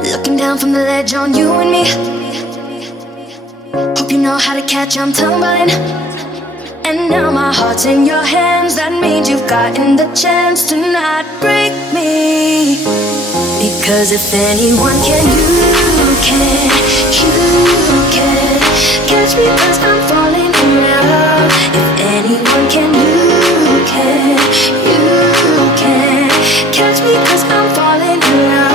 Looking down from the ledge on you and me. Hope you know how to catch, I'm tumbling. And now my heart's in your hands. That means you've gotten the chance to not break me. Because if anyone can, you can. You can catch me 'cause I'm falling in love. If anyone can, you can. You can catch me 'cause I'm falling in love.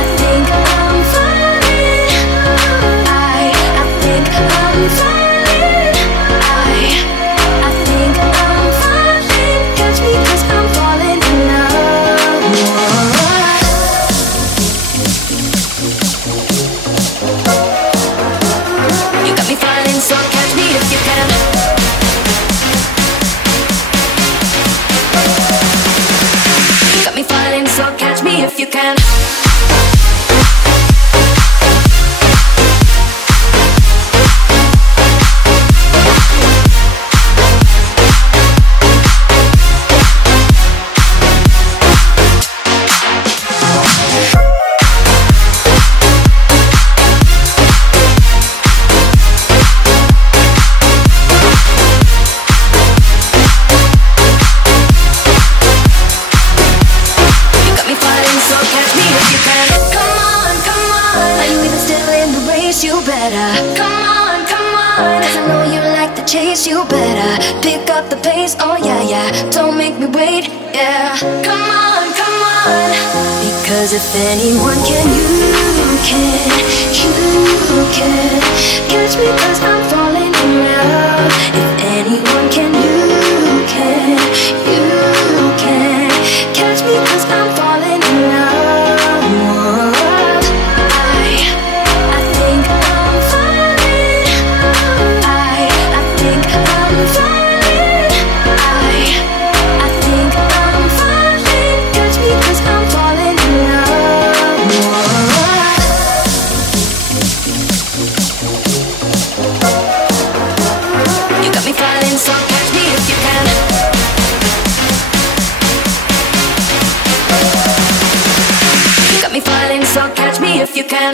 I think I'm falling. I think I'm falling. I think I'm falling. Catch me 'cause I'm falling in love. You got me falling, so catch me if you can. You got me falling, so catch me if you can. You better come on, 'cause I know you like the chase. You better pick up the pace. Oh yeah, yeah, don't make me wait. Yeah, come on, because if anyone can, you can. You can catch me 'cause I'm falling in love. If anyone can, you can. You can catch me 'cause I'm falling in love. So catch me if you can. You got me falling, so catch me if you can.